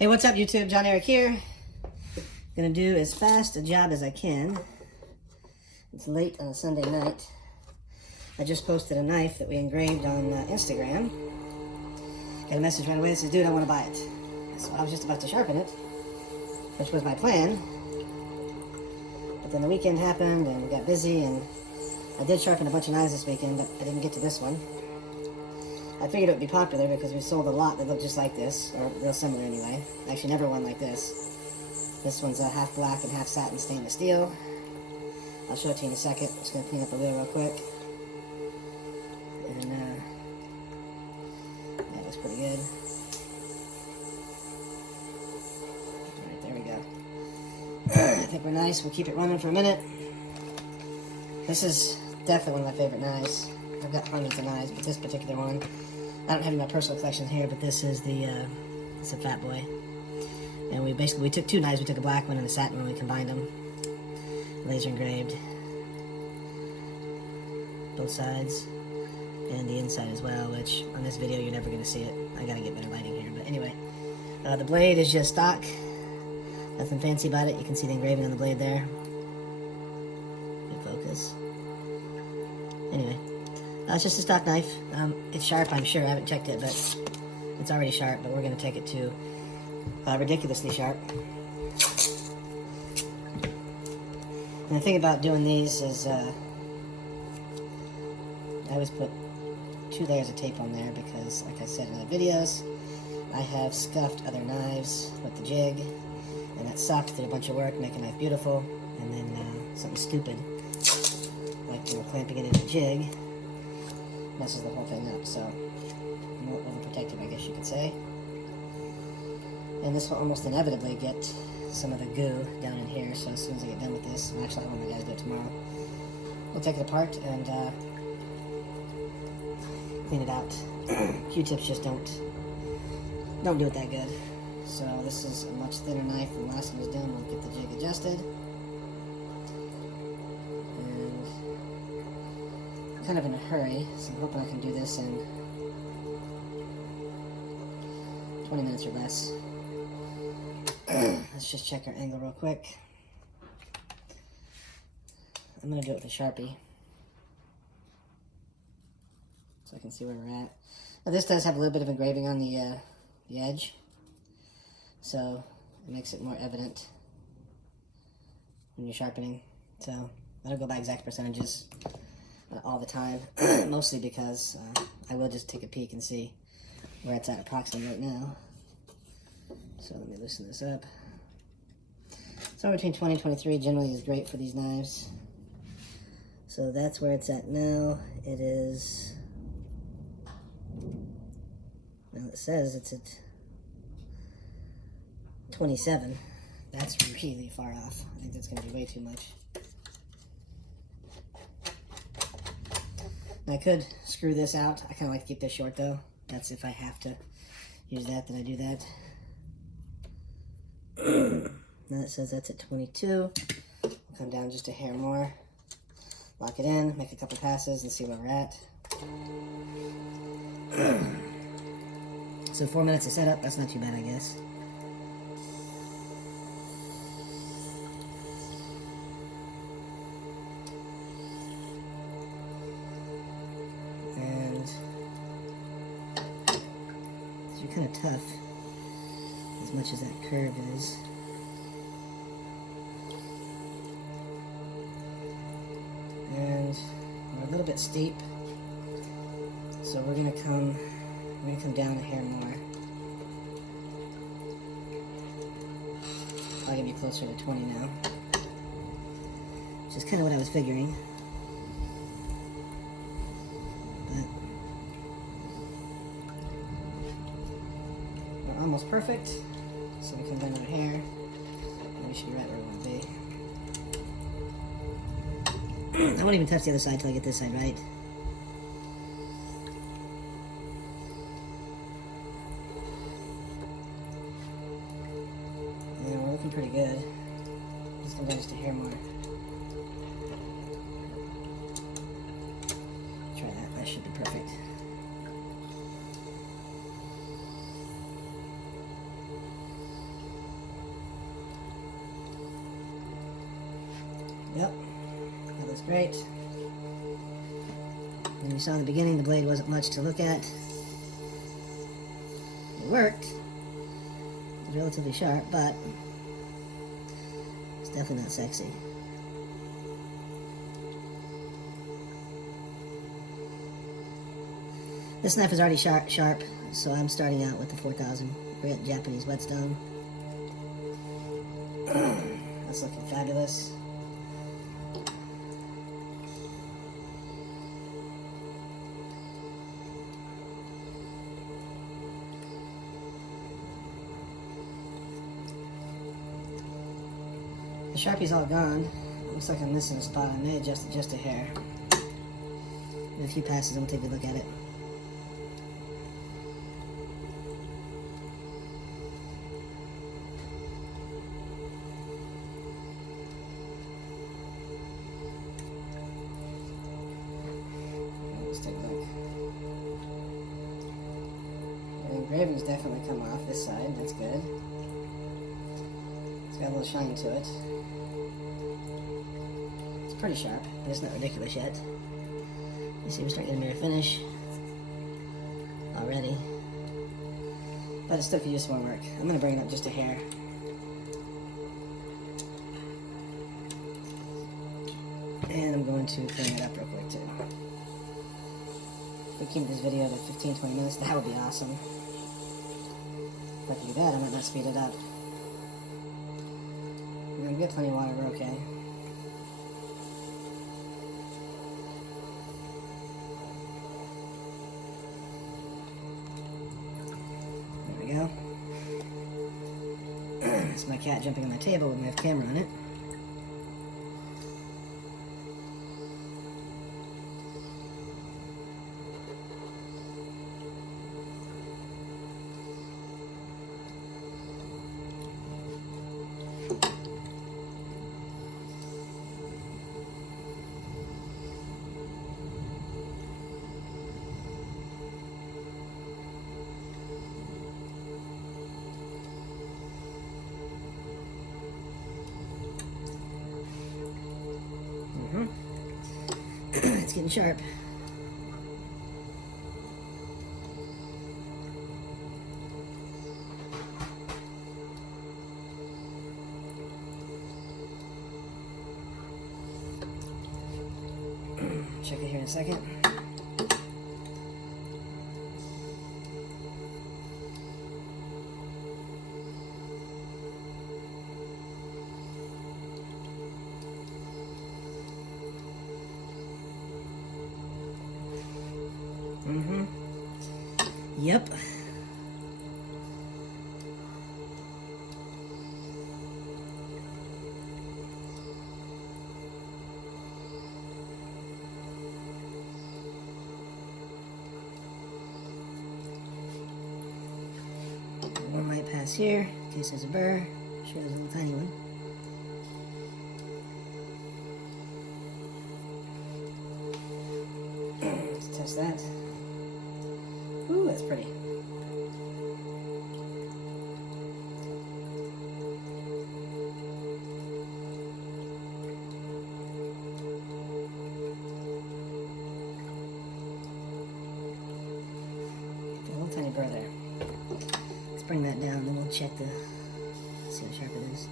Hey, what's up YouTube? John Eric here. Gonna do as fast a job as I can. It's late on a Sunday night. I just posted a knife that we engraved on Instagram. Got a message right away that says, dude, I want to buy it. So I was just about to sharpen it, which was my plan. But then the weekend happened and we got busy, and I did sharpen a bunch of knives this weekend, but I didn't get to this one. I figured it would be popular because we sold a lot that look just like this, or real similar anyway. Actually, never one like this. This one's a half black and half satin stainless steel. I'll show it to you in a second. Just gonna clean up the wheel real quick. And that looks pretty good. Alright, there we go. I think we're nice. We'll keep it running for a minute. This is definitely one of my favorite knives. I've got hundreds of knives, but this particular one, I don't have in my personal collection here, but this is it's a FATBOY. And we took two knives. We took a black one and a satin one. We combined them. Laser engraved. Both sides. And the inside as well, which on this video you're never going to see it. I gotta get better lighting here, but anyway. The blade is just stock. Nothing fancy about it. You can see the engraving on the blade there. Good focus. Anyway. It's just a stock knife. It's sharp, I'm sure. I haven't checked it, but it's already sharp. But we're going to take it to ridiculously sharp. And the thing about doing these is I always put 2 layers of tape on there because, like I said in other videos, I have scuffed other knives with the jig, and that sucked. Did a bunch of work, make a knife beautiful, and then something stupid, like clamping it in a jig, messes the whole thing up. So more overprotective, I guess you could say. And this will almost inevitably get some of the goo down in here. So as soon as I get done with this, and actually I want my guys to do it tomorrow, we'll take it apart and clean it out. Q-tips just don't do it that good. So this is a much thinner knife than the last one was done. We'll get the jig adjusted. Kind of in a hurry, so I'm hoping I can do this in 20 minutes or less. Let's just check our angle real quick. I'm going to do it with a Sharpie so I can see where we're at. Now this does have a little bit of engraving on the edge, so it makes it more evident when you're sharpening. So I don't go by exact percentages all the time, mostly because I will just take a peek and see where it's at approximately right now. So let me loosen this up. Somewhere between 20 and 23 generally is great for these knives. So that's where it's at now. It is, well, it says it's at 27. That's really far off. I think that's going to be way too much. I could screw this out. I kind of like to keep this short though. That's if I have to use that, then I do that. Now it says that's at 22. I'll come down just a hair more. Lock it in, make a couple passes, and see where we're at. So 4 minutes of setup, that's not too bad, I guess. Kind of tough, as much as that curve is. And we're a little bit steep, so we're gonna come down a hair more. I'll get you closer to 20 now, which is kind of what I was figuring. Almost perfect, so we come down our hair, and we should be right where we want to be. I won't even touch the other side till I get this side right. And we're looking pretty good. Just come down just a hair more. Try that, that should be perfect. Yep, that looks great. And you saw in the beginning the blade wasn't much to look at. It worked. It was relatively sharp, but it's definitely not sexy. This knife is already sharp, so I'm starting out with the 4000 grit Japanese whetstone. That's looking fabulous. The Sharpie's all gone. Looks like I'm missing a spot. I may adjust it just a hair. In a few passes, I'm gonna take a look at it. Let's take a look. The engraving's definitely come off this side. That's good. It's got a little shine to it. It's pretty sharp, but it's not ridiculous yet. You see, we're starting to get a mirror finish already, but it still could use some more work. I'm going to bring it up just a hair. And I'm going to clean it up real quick too. If we keep this video to 15-20 minutes, that would be awesome. If I can do that, I might not speed it up. We're going to get plenty of water, we're okay. There we go. It's my cat jumping on my table with my camera on it. It's getting sharp. Check it here in a second. Yep. One might pass here in case there's a burr. I'm sure there's a little tiny one. Let's test that. Ooh, that's pretty. A little tiny burr there. Let's bring that down, then we'll check see how sharp it is.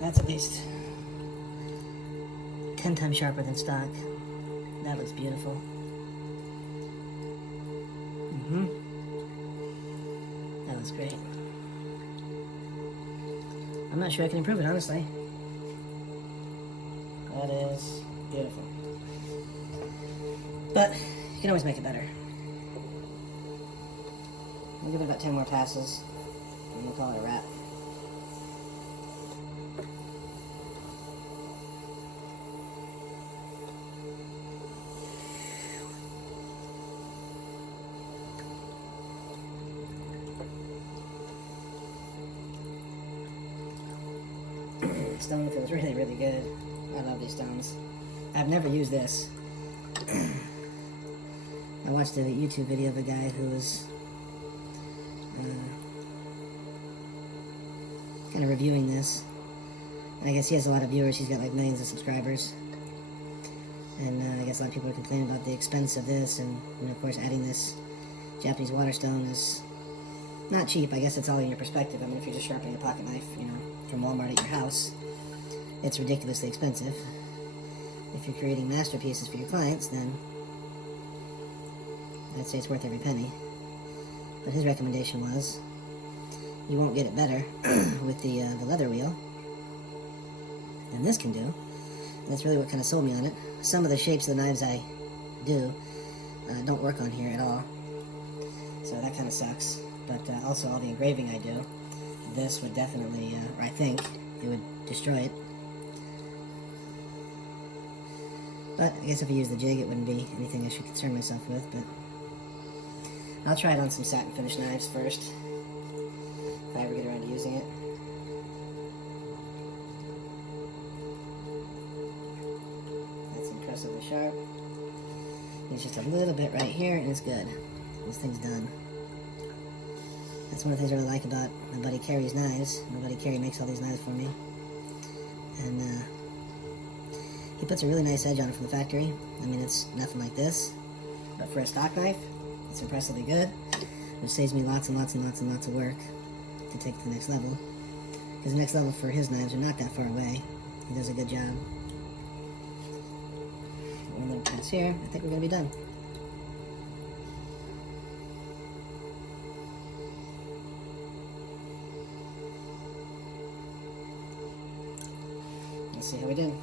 That's at least 10 times sharper than stock. That looks beautiful. That looks great. I'm not sure I can improve it, honestly. That is beautiful. But you can always make it better. We'll give it about 10 more passes, and we'll call it a wrap. stone feels really, really good. I love these stones. I've never used this. I watched a YouTube video of a guy who was kind of reviewing this. And I guess he has a lot of viewers. He's got like millions of subscribers. And I guess a lot of people are complaining about the expense of this. And of course, adding this Japanese water stone is not cheap. I guess it's all in your perspective. I mean, if you're just sharpening a pocket knife, you know, from Walmart at your house, it's ridiculously expensive. If you're creating masterpieces for your clients, then I'd say it's worth every penny. But his recommendation was, you won't get it better with the leather wheel than this can do. And that's really what kind of sold me on it. Some of the shapes of the knives I do don't work on here at all. So that kind of sucks. But also all the engraving I do, this would definitely, or I think, it would destroy it. But I guess if I use the jig, it wouldn't be anything I should concern myself with. But I'll try it on some satin finish knives first, if I ever get around to using it. That's impressively sharp. It's just a little bit right here, and it's good. This thing's done. That's one of the things I really like about my buddy Kerry's knives. My buddy Kerry makes all these knives for me. And he puts a really nice edge on it from the factory. I mean, it's nothing like this. But for a stock knife, it's impressively good. Which saves me lots and lots and lots and lots of work to take to the next level. Because the next level for his knives are not that far away. He does a good job. One little pass here. I think we're going to be done. Let's see how we did.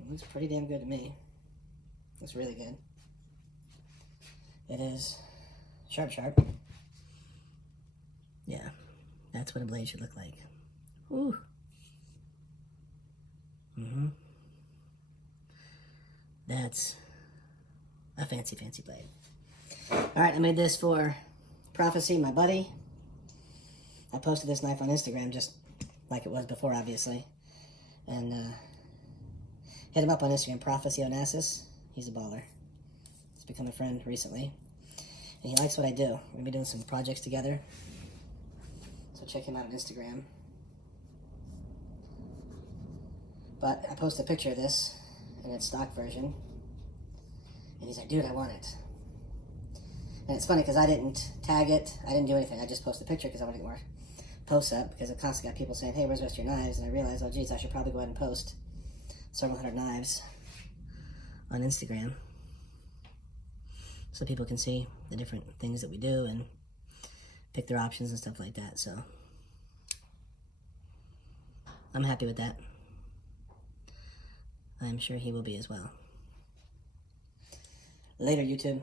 It looks pretty damn good to me. Looks really good. It is sharp, sharp. Yeah, that's what a blade should look like. Ooh. That's a fancy, fancy blade. Alright, I made this for Prophecy, my buddy. I posted this knife on Instagram just like it was before, obviously. And hit him up on Instagram, Prophecy Onassis. He's a baller. He's become a friend recently. And he likes what I do. We're going to be doing some projects together. So check him out on Instagram. But I posted a picture of this in its stock version. And he's like, dude, I want it. And it's funny because I didn't tag it. I didn't do anything. I just posted a picture because I wanted to get more posts up. Because I constantly got people saying, hey, where's the rest of your knives? And I realized, oh, geez, I should probably go ahead and post several hundred knives on Instagram. So people can see the different things that we do and pick their options and stuff like that. So I'm happy with that. I'm sure he will be as well. Later, YouTube.